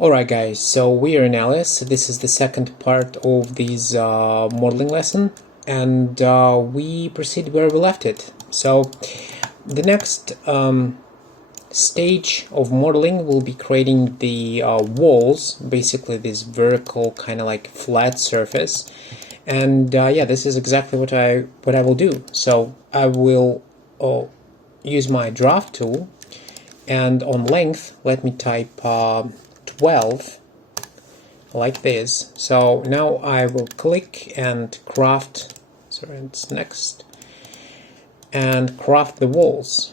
Alright guys, so we are in Alias. This is the second part of this modeling lesson, and we proceed where we left it. So the next stage of modeling will be creating the walls, basically this vertical kind of like flat surface. And yeah, this is exactly what I will do. So I will use my draft tool, and on length let me type 12, like this. So now I will click and craft, sorry, it's next, and craft the walls.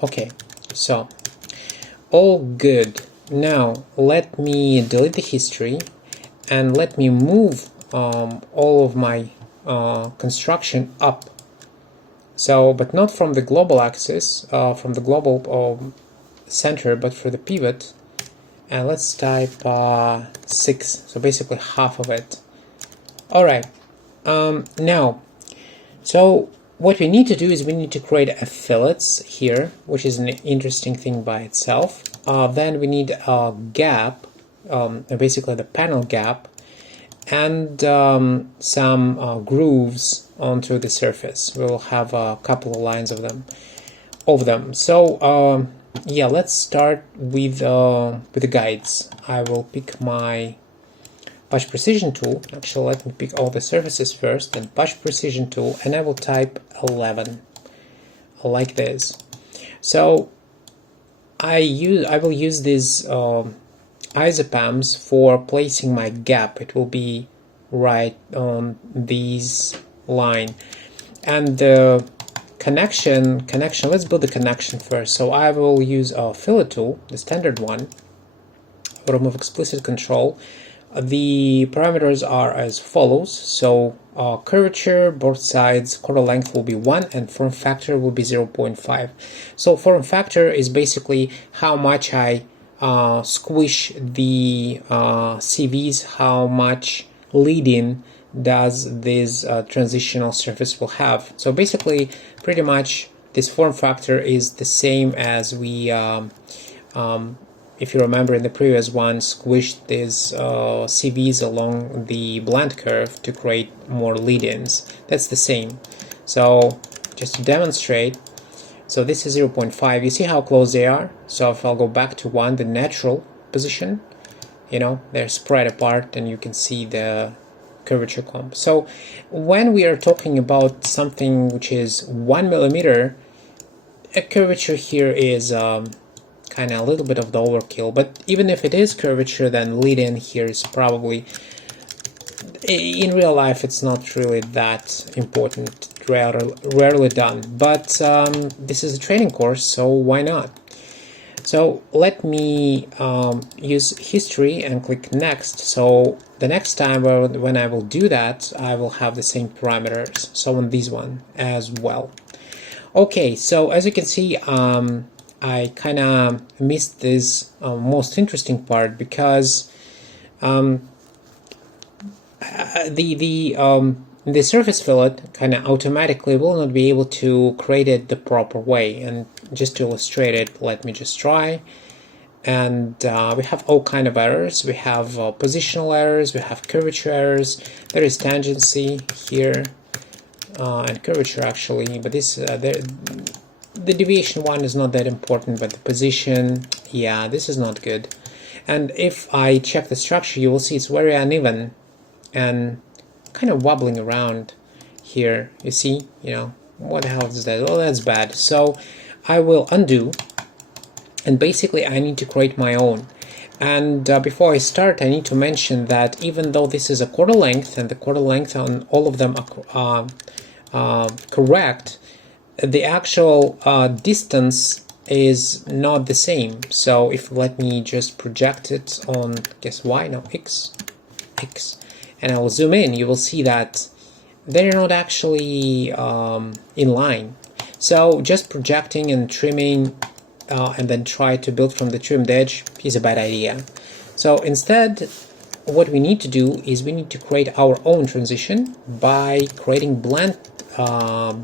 Okay, so all good. Now let me delete the history and let me move all of my construction up. So, but not from the global axis, from the global center, but for the pivot. And let's type 6, so basically half of it. Alright, now, so what we need to do is we need to create a fillets here, which is an interesting thing by itself. Then we need a gap, basically the panel gap, and some grooves onto the surface. We'll have a couple of lines of them. So yeah, let's start with the guides. I will pick my Patch Precision tool. Actually, let me pick all the surfaces first, then Patch Precision tool, and I will type 11, like this. So I will use these isopams for placing my gap. It will be right on these line, and the connection, let's build the connection first. So I will use a fillet tool, the standard one. Remove explicit control. The parameters are as follows. So curvature, both sides, quarter length will be 1, and form factor will be 0.5. So form factor is basically how much I squish the CVs, how much lead-in does this transitional surface will have. So basically, pretty much this form factor is the same as we, if you remember in the previous one, squished these CVs along the blend curve to create more lead-ins. That's the same. So just to demonstrate, so this is 0.5. You see how close they are? So if I'll go back to 1, the natural position, you know, they're spread apart, and you can see the curvature comp. So when we are talking about something which is 1 millimeter, a curvature here is kind of a little bit of the overkill. But even if it is curvature, then lead-in here is probably, in real life, it's not really that important, rarely done. But this is a training course, so why not? So let me use history and click next. So the next time when I will do that, I will have the same parameters. So on this one as well. Okay, so as you can see, I kind of missed this most interesting part, because the surface fillet kind of automatically will not be able to create it the proper way. And just to illustrate it, let me just try. And we have all kind of errors. We have positional errors, we have curvature errors, there is tangency here, and curvature actually, but this the deviation one is not that important, but the position, yeah, this is not good. And if I check the structure, you will see it's very uneven and kind of wobbling around here. You see, you know, what the hell is that? Oh, that's bad. So I will undo, and basically I need to create my own. And before I start, I need to mention that even though this is a quarter length, and the quarter length on all of them are correct, the actual distance is not the same. So if let me just project it on, guess Y, no, X, and I will zoom in, you will see that they're not actually in line. So just projecting and trimming and then try to build from the trimmed edge is a bad idea. So instead, what we need to do is we need to create our own transition by creating blend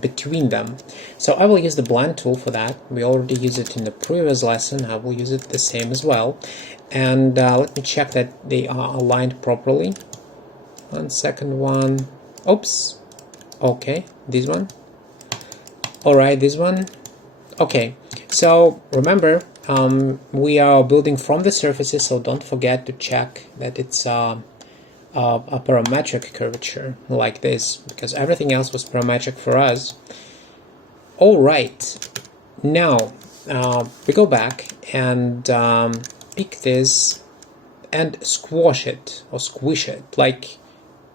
between them. So I will use the blend tool for that. We already used it in the previous lesson. I will use it the same as well. And let me check that they are aligned properly. One second, one. Oops. Okay, this one. Alright, this one. Okay, so remember, we are building from the surfaces, so don't forget to check that it's a parametric curvature like this, because everything else was parametric for us. Alright, now we go back and pick this and squash it or squish it like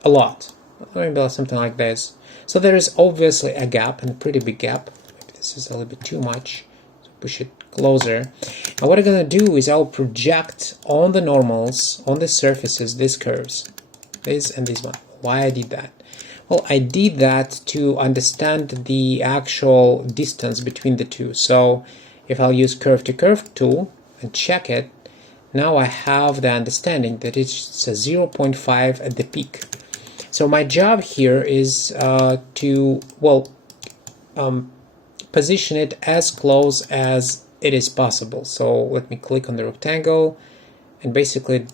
a lot, maybe something like this. So there is obviously a gap, and a pretty big gap. Maybe this is a little bit too much, so push it closer. And what I'm gonna do is I'll project on the normals, on the surfaces, these curves, this and this one. Why I did that? Well, I did that to understand the actual distance between the two. So if I'll use curve to curve tool and check it, now I have the understanding that it's a 0.5 at the peak. So my job here is to, well, position it as close as it is possible. So let me click on the rectangle and basically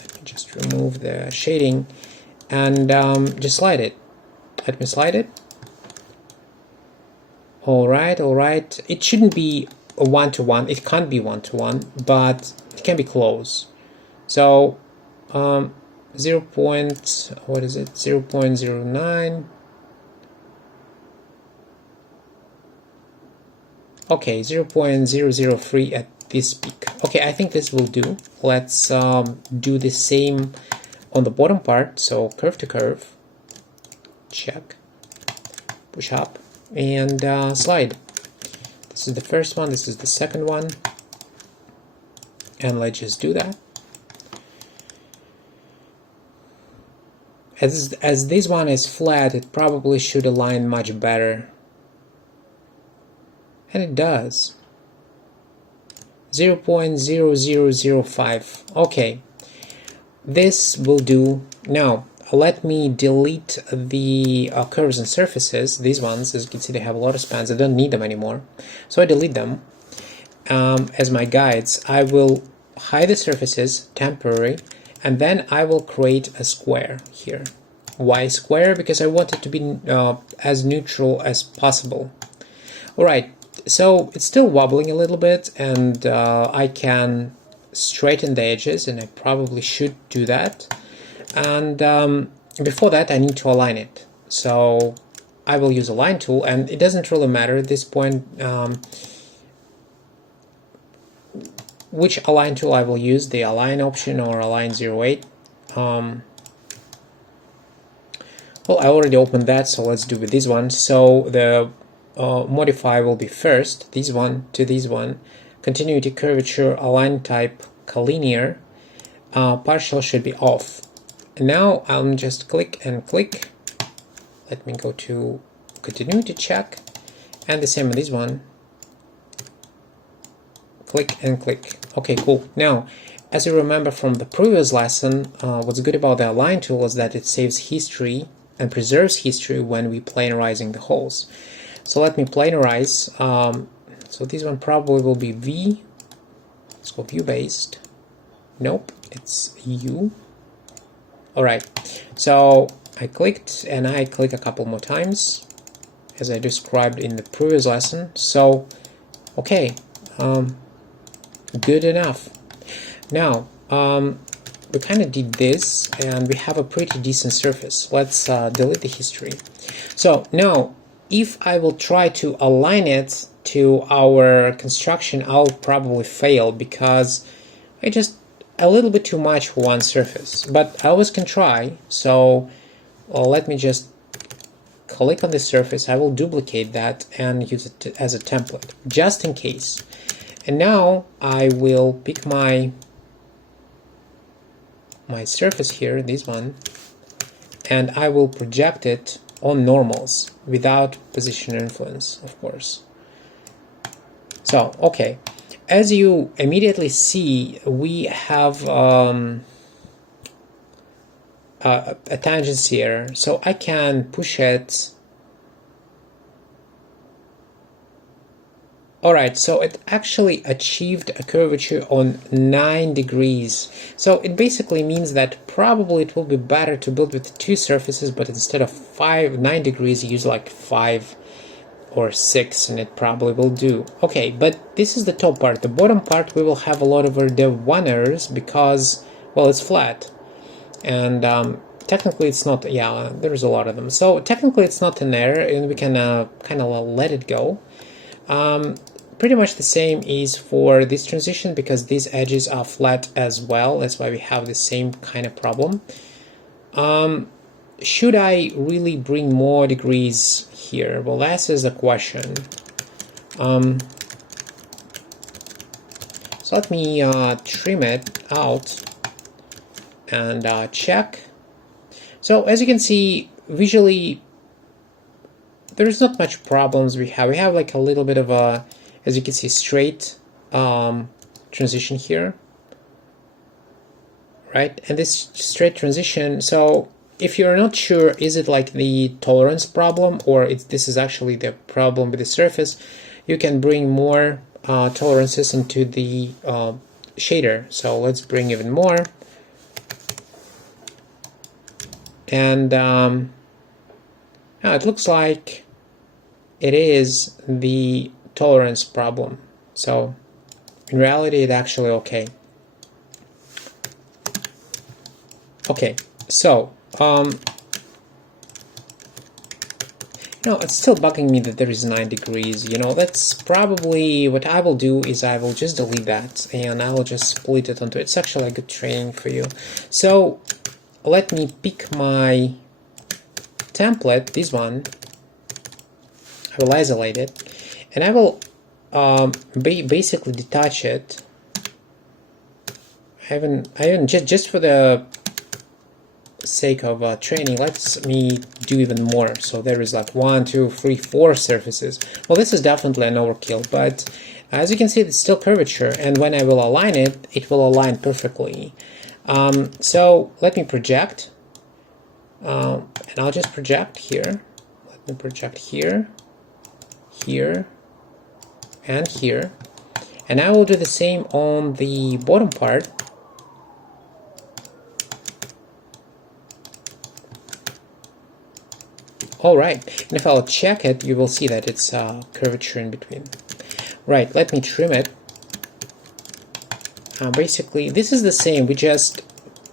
let me just remove the shading and just slide it. Let me slide it. Alright, alright. It shouldn't be a one-to-one. It can't be one-to-one, but it can be close. So 0.09. Okay, 0.003 at this peak. Okay, I think this will do. Let's do the same on the bottom part. So curve to curve, check, push up, and slide. This is the first one, this is the second one, and let's just do that. As this one is flat, it probably should align much better. And it does. 0.0005. Okay, this will do. Now, let me delete the curves and surfaces. These ones, as you can see, they have a lot of spans. I don't need them anymore. So I delete them. As my guides, I will hide the surfaces, temporary, and then I will create a square here. Why square? Because I want it to be as neutral as possible. Alright, so it's still wobbling a little bit, and I can straighten the edges, and I probably should do that. And before that, I need to align it. So I will use Align tool, and it doesn't really matter at this point which Align tool I will use, the Align option or Align 08. Well, I already opened that, so let's do with this one. So the modifier will be first, this one to this one, continuity, curvature, align type, collinear, partial should be off. And now I'll just click and click. Let me go to continuity check, and the same with this one. Click and click. Okay, cool. Now, as you remember from the previous lesson, what's good about the Align tool is that it saves history and preserves history when we planerizing the holes. So let me planerize. So this one probably will be V. Let's go view based. Nope, it's U. Alright, so I clicked and I click a couple more times as I described in the previous lesson. So, okay, good enough. Now, we kind of did this and we have a pretty decent surface. Let's delete the history. So now, if I will try to align it to our construction, I'll probably fail because I just a little bit too much for one surface, but I always can try. So let me just click on the surface. I will duplicate that and use it as a template just in case. And now I will pick my surface here, this one, and I will project it on normals without position influence, of course. So okay, as you immediately see, we have a tangency error. So I can push it. Alright, so it actually achieved a curvature on 9 degrees. So it basically means that probably it will be better to build with 2 surfaces, but instead of 9 degrees, use like 5 or 6, and it probably will do. Okay, but this is the top part. The bottom part, we will have a lot of dev1 errors because, well, it's flat. And technically it's not, yeah, there's a lot of them. So technically it's not an error, and we can kind of let it go. Pretty much the same is for this transition because these edges are flat as well. That's why we have the same kind of problem. Should I really bring more degrees here? Well, that is the question. So let me trim it out and check. So as you can see, visually, there's not much problems we have. We have like a little bit of a, as you can see, straight transition here, right? And this straight transition, so if you're not sure, is it like the tolerance problem or this is actually the problem with the surface, you can bring more tolerances into the shader. So let's bring even more. And now it looks like it is the tolerance problem. So in reality, it's actually okay. Okay, so it's still bugging me that there is 9 degrees. That's probably what I will do is I will just delete that and I will just split it onto, it's actually a good training for you. So let me pick my template, this one. I will isolate it and I will basically detach it. I haven't just for the sake of training, let me do even more. So there is like 1, 2, 3, 4 surfaces. Well, this is definitely an overkill, but as you can see, it's still curvature, and when I will align it, it will align perfectly. So let me project, and I'll just project here. Let me project here, here, and here, and I will do the same on the bottom part. Alright, and if I'll check it, you will see that it's curvature in between. Right, let me trim it. Basically, this is the same, we just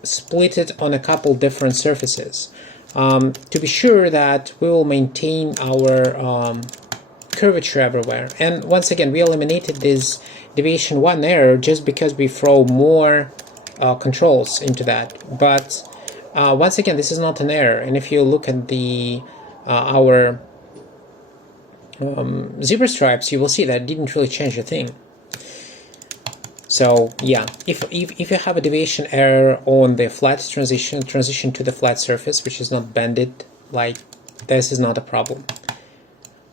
split it on a couple different surfaces. To be sure that we will maintain our curvature everywhere. And once again, we eliminated this deviation 1 error just because we throw more controls into that. But once again, this is not an error. And if you look at the our zebra stripes, you will see that it didn't really change a thing. So yeah, if you have a deviation error on the flat transition to the flat surface, which is not bended, like this is not a problem.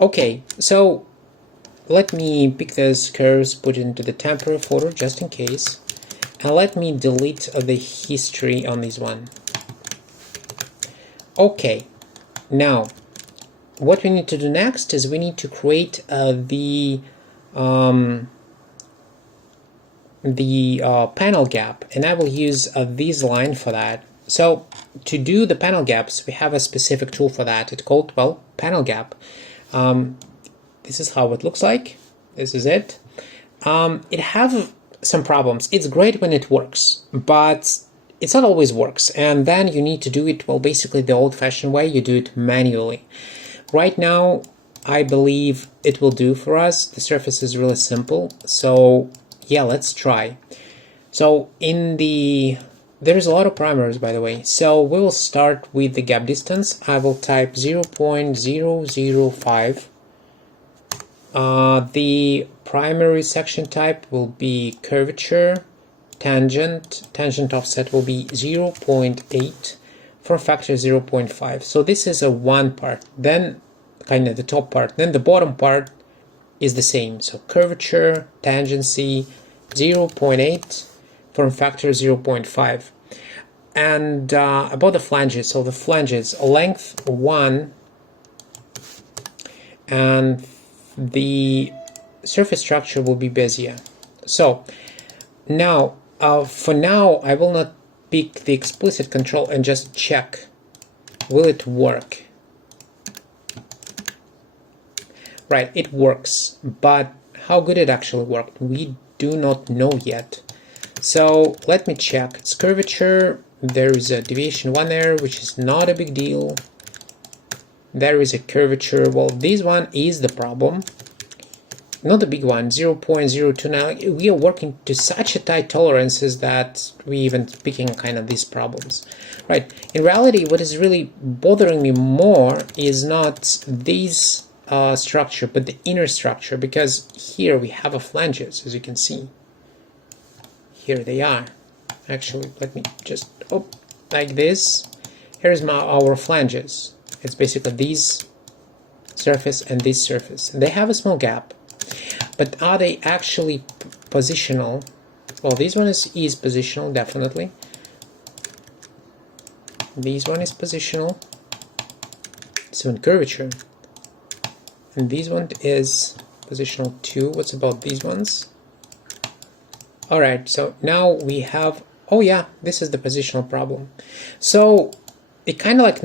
Okay, so let me pick those curves, put it into the temporary folder just in case, and let me delete the history on this one. Okay, now what we need to do next is we need to create the panel gap, and I will use this line for that. So to do the panel gaps, we have a specific tool for that. It's called, well, panel gap. This is how it looks like. This is it. It has some problems. It's great when it works, but it's not always works. And then you need to do it, well, basically the old-fashioned way. You do it manually. Right now, I believe it will do for us. The surface is really simple. So yeah, let's try. So there's a lot of parameters, by the way. So we will start with the gap distance. I will type 0.005. The primary section type will be curvature. Tangent offset will be 0.8. Form factor 0.5. So this is a one part. Then kind of the top part. Then the bottom part is the same. So curvature, tangency 0.8, form factor 0.5. And about the flanges, so the flanges, length 1, and the surface structure will be Bezier. So now, for now, I will not pick the explicit control and just check, will it work? Right, it works, but how good it actually worked, we do not know yet. So let me check. It's curvature, there is a deviation 1 error, which is not a big deal. There is a curvature, well, this one is the problem. Not the big one, 0.029. We are working to such a tight tolerances that we even picking kind of these problems. Right, in reality, what is really bothering me more is not these structure, but the inner structure, because here we have a flanges, as you can see. Here they are. Actually, let me just, like this. Here's our flanges. It's basically these surface and this surface. They have a small gap, but are they actually positional? Well, this one is positional, definitely. This one is positional. So in curvature. And this one is positional too. What's about these ones? Alright, so now we have, oh yeah, this is the positional problem. So it kind of like,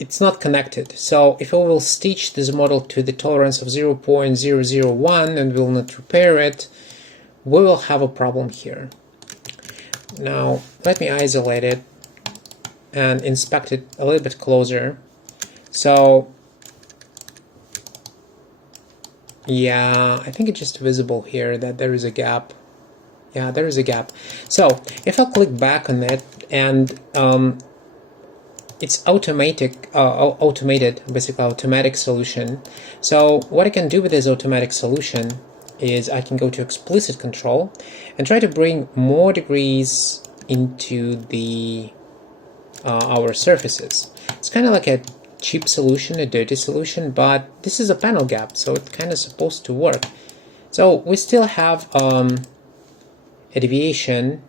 it's not connected. So if we will stitch this model to the tolerance of 0.001 and will not repair it, we will have a problem here. Now let me isolate it and inspect it a little bit closer. So yeah, I think it's just visible here that there is a gap. Yeah, there is a gap. So if I click back on it, and it's automated, basically automatic solution. So what I can do with this automatic solution is I can go to explicit control and try to bring more degrees into the our surfaces. It's kind of like a cheap solution, a dirty solution, but this is a panel gap, so it's kind of supposed to work. So we still have a deviation.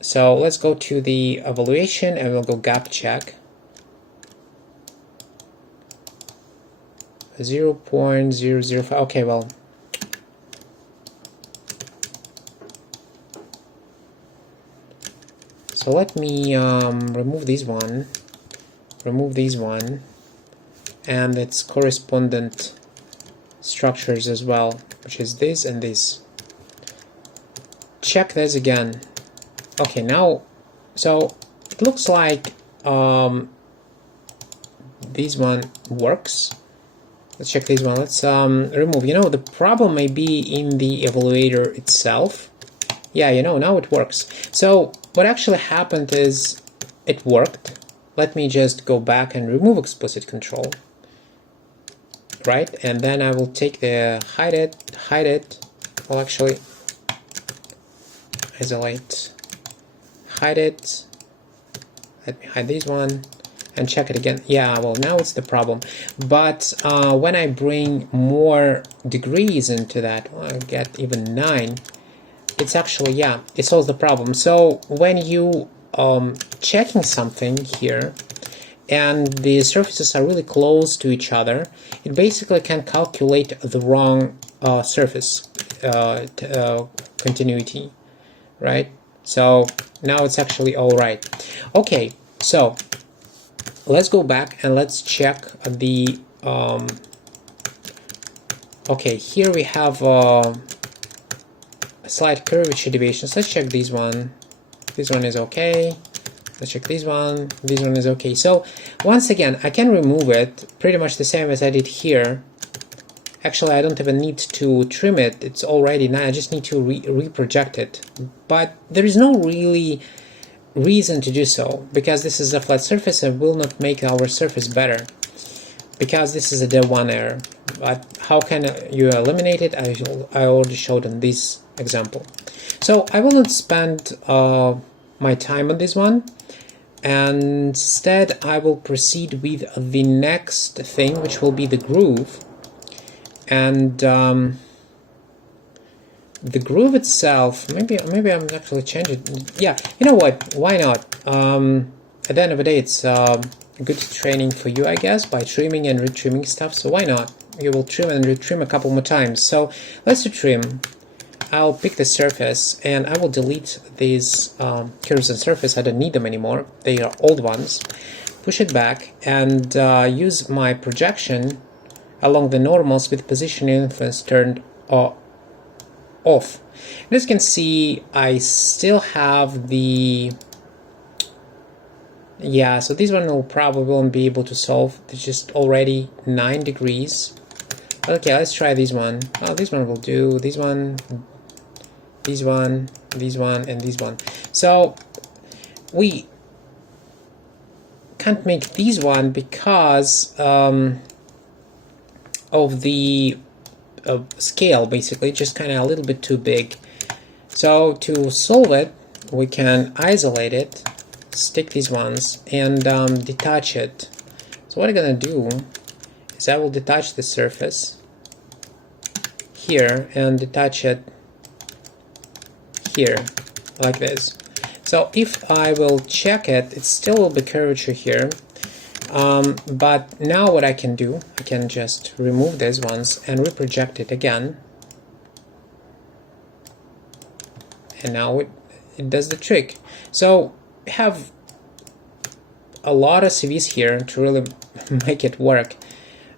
So let's go to the evaluation and we'll go gap check. 0.005. Okay, well, so let me remove this one, and its correspondent structures as well, which is this and this. Check this again. Okay, now, so it looks like this one works. Let's check this one. Let's remove. You know, the problem may be in the evaluator itself. Yeah, you know, now it works. So what actually happened is it worked. Let me just go back and remove explicit control. Right, and then I will take the hide it. Well, actually, isolate, hide it. Let me hide this one and check it again. Yeah, well, now it's the problem. But when I bring more degrees into that, well, I get even 9. It's actually, yeah, it solves the problem. So when you checking something here, and the surfaces are really close to each other, it basically can calculate the wrong surface continuity, right? So now it's actually all right. Okay, so let's go back and let's check the okay, here we have a slight curvature deviations. Let's check this one. This one is okay. Let's check this one is okay. So once again, I can remove it pretty much the same as I did here. Actually, I don't even need to trim it, it's already now. I just need to reproject it. But there is no really reason to do so, because this is a flat surface and will not make our surface better, because this is a dead one error. But how can you eliminate it? I already showed in this example. So I will not spend my time on this one, and instead I will proceed with the next thing, which will be the groove. And the groove itself, maybe I'm actually changing it. Yeah, you know what? Why not? At the end of the day, it's good training for you, I guess, by trimming and retrimming stuff. So why not? You will trim and retrim a couple more times. So let's retrim. I'll pick the surface and I will delete these curves and surface. I don't need them anymore. They are old ones. Push it back and use my projection along the normals with position influence turned off. And as you can see, I still have the... Yeah, so this one will probably won't be able to solve. It's just already 9 degrees. Okay, let's try this one. Oh, this one will do. This one, this one, this one, and this one. So we can't make this one because of the scale, basically, just kind of a little bit too big. So to solve it, we can isolate it, stick these ones, and detach it. So what I'm gonna do is I will detach the surface here and detach it here, like this. So if I will check it, it's still a little bit curvature here. But now what I can do, I can just remove these ones and reproject it again. And now it does the trick. So we have a lot of CVs here to really make it work.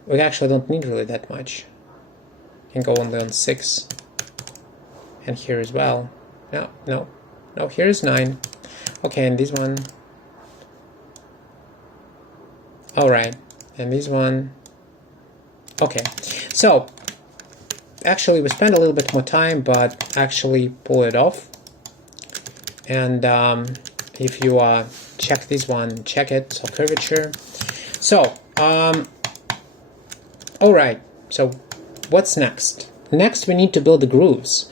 We actually don't need really that much. You can go only on 6. And here as well. No, here is 9. Okay, and this one. Alright, and this one. Okay, so actually we spent a little bit more time, but actually pull it off. And if you check this one, check it, so curvature. So, alright, so what's next? Next we need to build the grooves.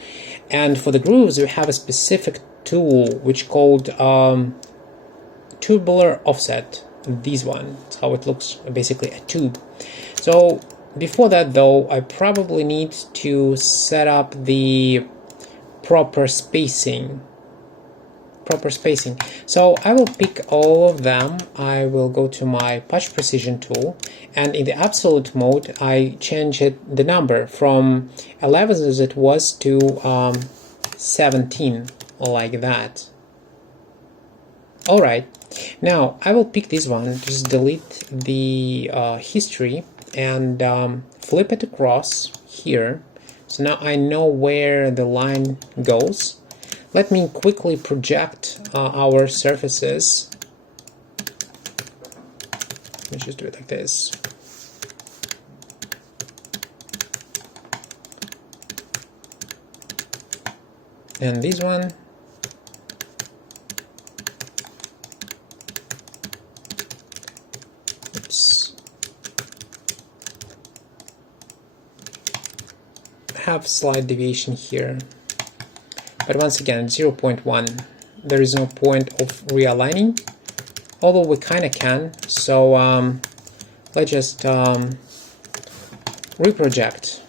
And for the grooves we have a specific tool which called tubular offset. This one, it's how it looks, basically a tube. So before that though, I probably need to set up the proper spacing. So I will pick all of them. I will go to my patch precision tool, and in the absolute mode I change the number from 11 as it was to 17, like that. Alright, now I will pick this one, just delete the history and flip it across here. So now I know where the line goes. Let me quickly project our surfaces. Let me just do it like this. And this one. Oops. Have slight deviation here. But once again, 0.1. There is no point of realigning, although we kind of can. So let's just reproject.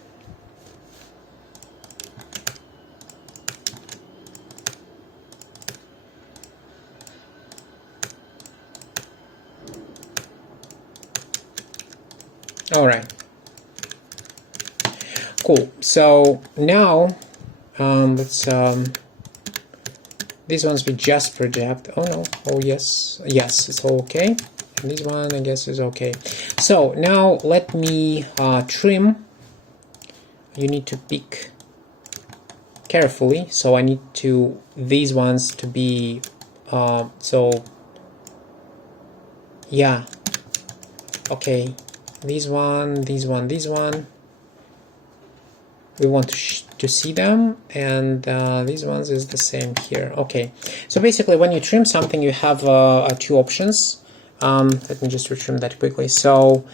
All right. Cool. So now let's these ones we just project. Oh no, oh yes, it's all okay. And this one I guess is okay. So now let me trim. You need to pick carefully. So I need these ones to be so yeah, okay, this one, we want to see them, and these ones is the same here. Okay, so basically when you trim something you have two options. Let me just retrim that quickly. So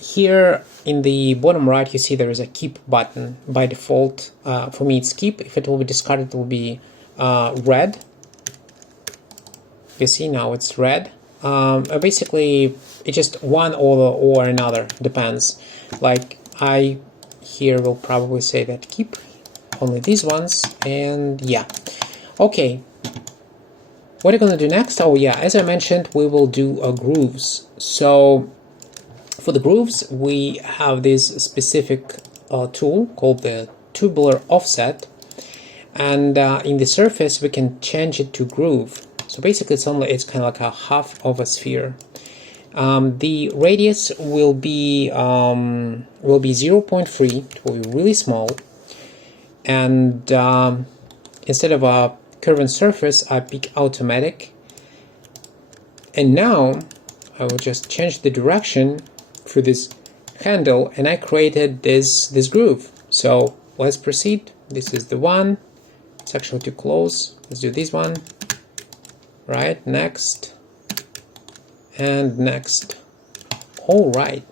here in the bottom right you see there is a keep button. By default for me it's keep. If it will be discarded it will be red. You see now it's red. Basically it's just one or another, depends. Like I here will probably say that keep only these ones, and yeah. Okay, what are you gonna do next? Oh yeah, as I mentioned, we will do grooves. So for the grooves, we have this specific tool called the tubular offset, and in the surface we can change it to groove. So basically it's kind of like a half of a sphere. The radius will be 0.3. It will be really small, and instead of a curved surface, I pick automatic, and now I will just change the direction for this handle, and I created this groove. So let's proceed. This is the one. It's actually too close. Let's do this one. Right, next, and next. All right.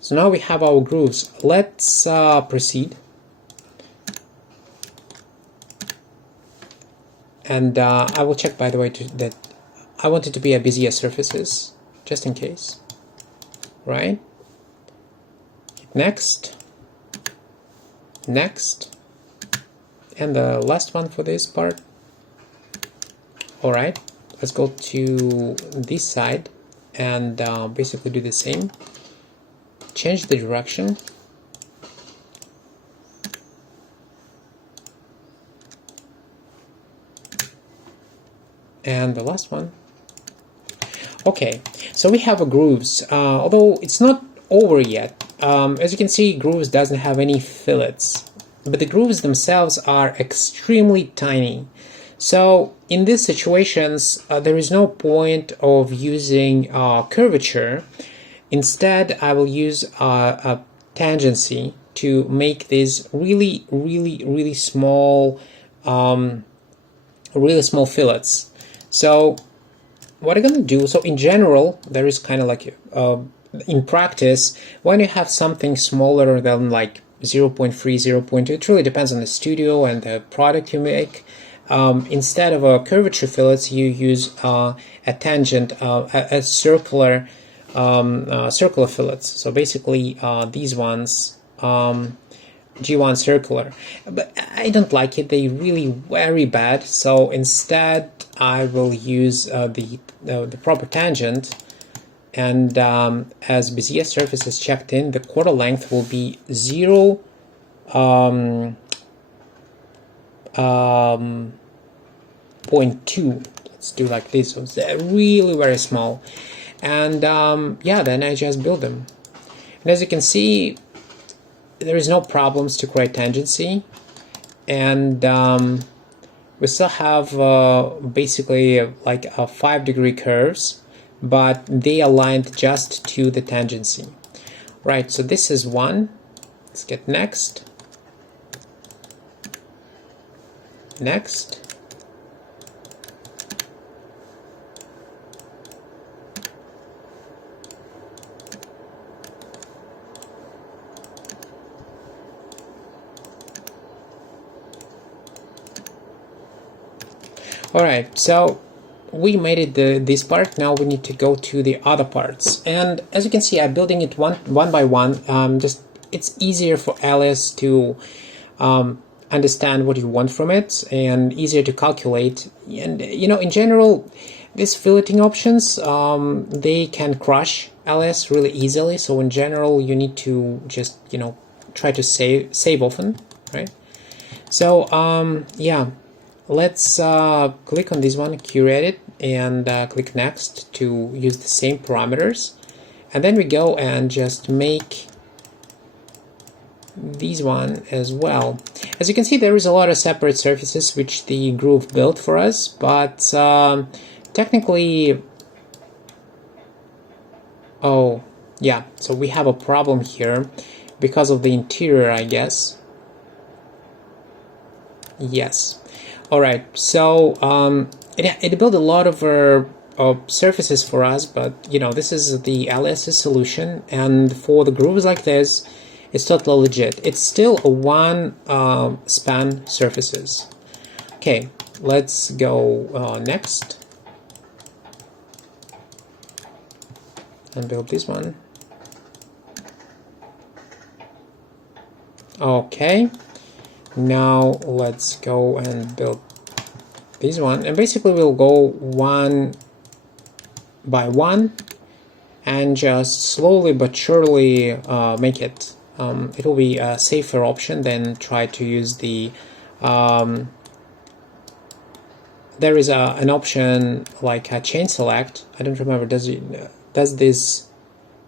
So now we have our grooves. Let's proceed. And I will check, by the way, that I want it to be a Bezier surfaces, just in case. Right? Next. Next. And the last one for this part. Alright, let's go to this side and basically do the same. Change the direction. And the last one. Okay, so we have a grooves, although it's not over yet. As you can see, grooves doesn't have any fillets, but the grooves themselves are extremely tiny. So in these situations, there is no point of using curvature. Instead, I will use a tangency to make these really small, fillets. So what I'm gonna do, so in general, there is kind of like, in practice, when you have something smaller than like 0.3, 0.2, it really depends on the studio and the product you make. Instead of a curvature fillets, you use a tangent, a circular fillets. So basically, these ones, G1 circular, but I don't like it. They really very bad. So instead, I will use the proper tangent, and as Bezier surface is checked in, the quarter length will be 0.2. Let's do like this. So they're really very small, and yeah, then I just build them. And as you can see, there is no problems to create tangency, and we still have basically like a 5-degree curves, but they aligned just to the tangency. Right, so this is one. Let's get next. Next. Alright, so we made it this part. Now we need to go to the other parts, and as you can see, I'm building it one by one. Just it's easier for Alias to understand what you want from it, and easier to calculate. And you know, in general, these filleting options, they can crush Alias really easily. So in general, you need to just, you know, try to save often, right? So yeah. Let's click on this one, curate it, and click next to use the same parameters. And then we go and just make these one as well. As you can see, there is a lot of separate surfaces which the groove built for us, but technically, oh yeah, so we have a problem here because of the interior, I guess. Yes. Alright, so it built a lot of surfaces for us, but you know, this is the Alias's solution, and for the grooves like this, it's totally legit. It's still a one span surfaces. Okay, let's go next and build this one. Okay. Now let's go and build this one, and basically we'll go one by one and just slowly but surely make it. It will be a safer option than try to use the there is an option like a chain select. I don't remember, does this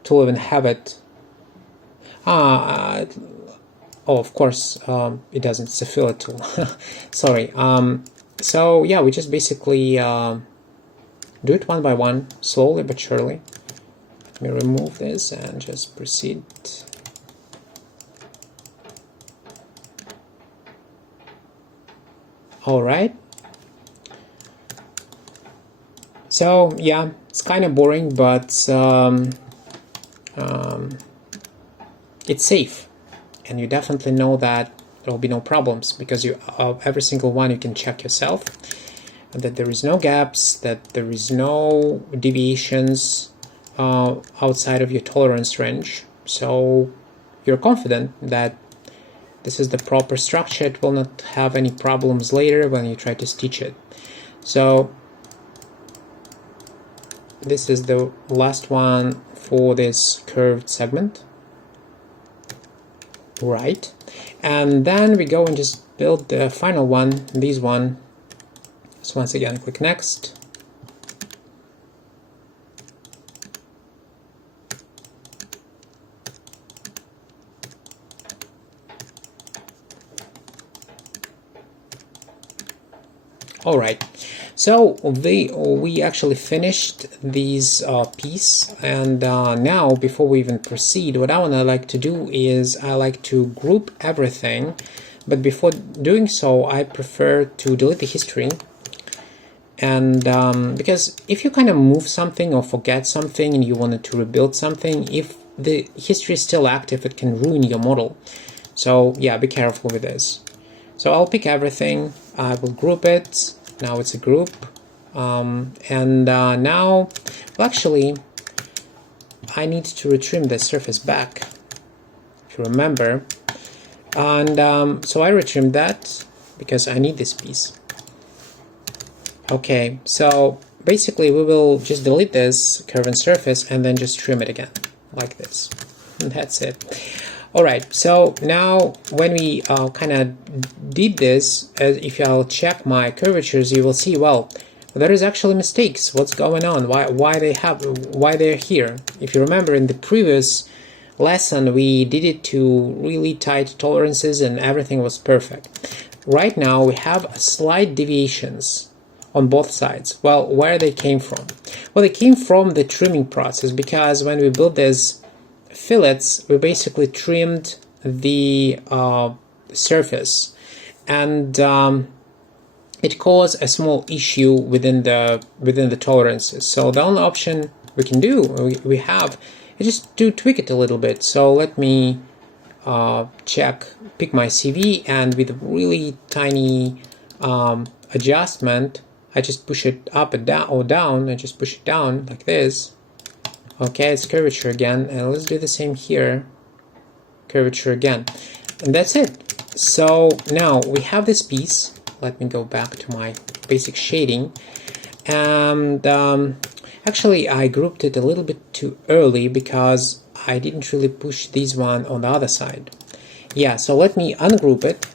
tool even have it? Oh, of course, it doesn't. It's a fillet tool. Sorry. So yeah, we just basically do it one by one, slowly but surely. Let me remove this and just proceed. All right. So yeah, it's kind of boring, but it's safe, and you definitely know that there will be no problems because you every single one you can check yourself, and that there is no gaps, that there is no deviations outside of your tolerance range. So you're confident that this is the proper structure. It will not have any problems later when you try to stitch it. So this is the last one for this curved segment, right? And then we go and just build the final one, this one. So once again, click next. All right, so we actually finished these piece, and now before we even proceed, what I want to like to do is I like to group everything, but before doing so I prefer to delete the history. And because if you kind of move something or forget something and you wanted to rebuild something, if the history is still active, it can ruin your model. So yeah, be careful with this. So I'll pick everything, I will group it. Now it's a group, and now, well, actually, I need to retrim the surface back, if you remember. And so I retrimmed that because I need this piece. Okay, so basically we will just delete this curved surface and then just trim it again, like this. And that's it. Alright, so now when we kind of did this, if I'll check my curvatures, you will see, well, there is actually mistakes. What's going on? Why they're here? If you remember in the previous lesson, we did it to really tight tolerances and everything was perfect. Right now we have slight deviations on both sides. Well, where they came from? Well, they came from the trimming process, because when we built this fillets, we basically trimmed the surface, and it caused a small issue within the tolerances. So the only option we can do, we have, is just to tweak it a little bit. So let me pick my CV, and with a really tiny adjustment, I just push it up and down, or down. I just push it down like this. Okay, it's curvature again, and let's do the same here. Curvature again, and that's it. So now we have this piece. Let me go back to my basic shading, and actually I grouped it a little bit too early because I didn't really push this one on the other side. Yeah, so let me ungroup it.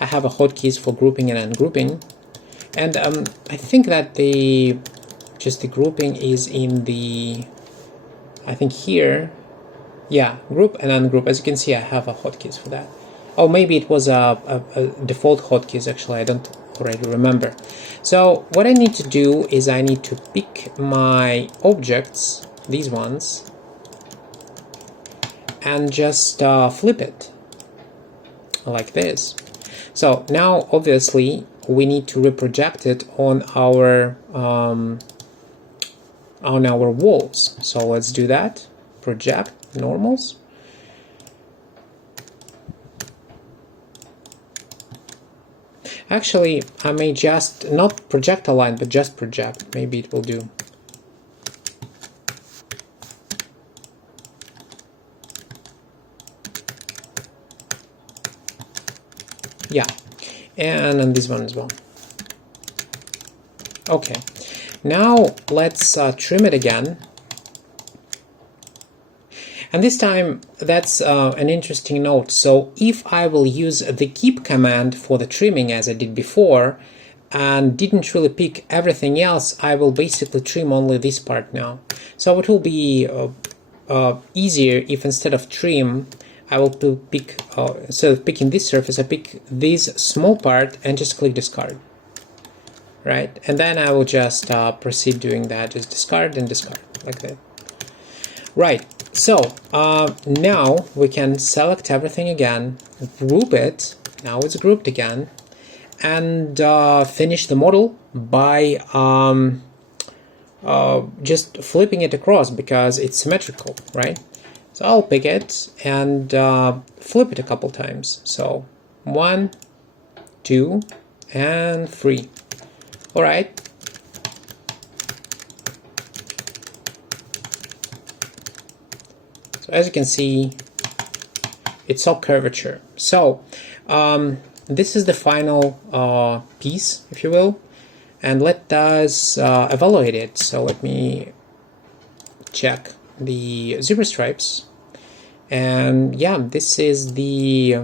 I have a hotkeys for grouping and ungrouping, and I think that the grouping is in the, I think here, yeah, group and ungroup. As you can see, I have a hotkeys for that. Oh, maybe it was a default hotkeys, actually, I don't already remember. So what I need to do is I need to pick my objects, these ones, and just flip it like this. So now obviously we need to reproject it on our walls. So let's do that. Project normals. Actually, I may just not project a line, but just project. Maybe it will do. Yeah, and on this one as well. Okay, now let's trim it again. And this time, that's an interesting note. So if I will use the keep command for the trimming as I did before, and didn't really pick everything else, I will basically trim only this part now. So it will be easier if instead of trim, I will pick, instead of picking this surface, I pick this small part and just click discard. Right? And then I will just proceed doing that, just discard and discard, like that. Right, so now we can select everything again, group it, now it's grouped again, and finish the model by just flipping it across because it's symmetrical, right? So I'll pick it and flip it a couple times. So 1, 2, and 3. All right. So as you can see, it's all curvature. So this is the final piece, if you will, and let us evaluate it. So let me check the zebra stripes, and yeah, this is the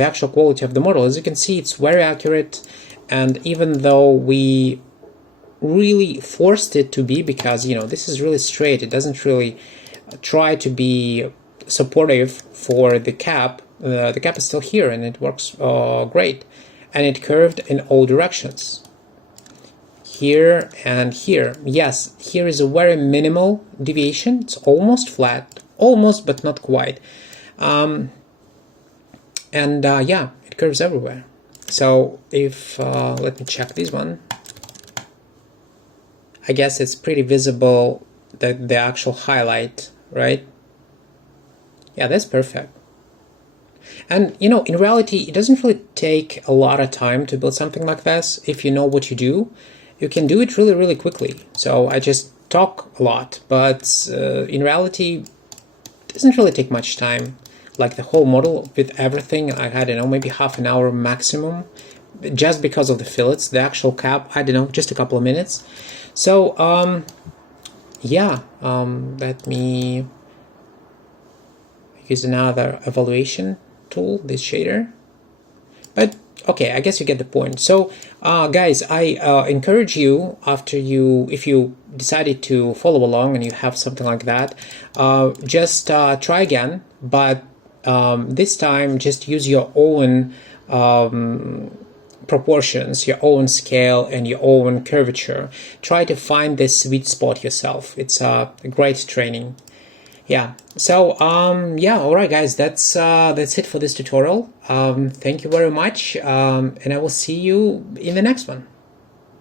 actual quality of the model. As you can see, it's very accurate, and even though we really forced it to be, because this is really straight, it doesn't really try to be supportive for the cap. The cap is still here and it works great, and it curved in all directions, here and here. Yes, here is a very minimal deviation, it's almost flat, almost, but not quite, and yeah, it curves everywhere. So if let me check this one, I guess it's pretty visible, that the actual highlight, right? Yeah, that's perfect. And in reality, it doesn't really take a lot of time to build something like this. If you know what you do, you can do it really, really quickly. So I just talk a lot, but in reality, it doesn't really take much time. Like the whole model with everything, I had, maybe half an hour maximum, just because of the fillets. The actual cap, I don't know, just a couple of minutes. So yeah, let me use another evaluation tool, this shader. But okay, I guess you get the point. So guys, I encourage you, if you decided to follow along and you have something like that, just try again, but this time just use your own proportions, your own scale, and your own curvature. Try to find this sweet spot yourself. It's a great training. Yeah, so yeah, all right guys, that's it for this tutorial. Thank you very much, and I will see you in the next one.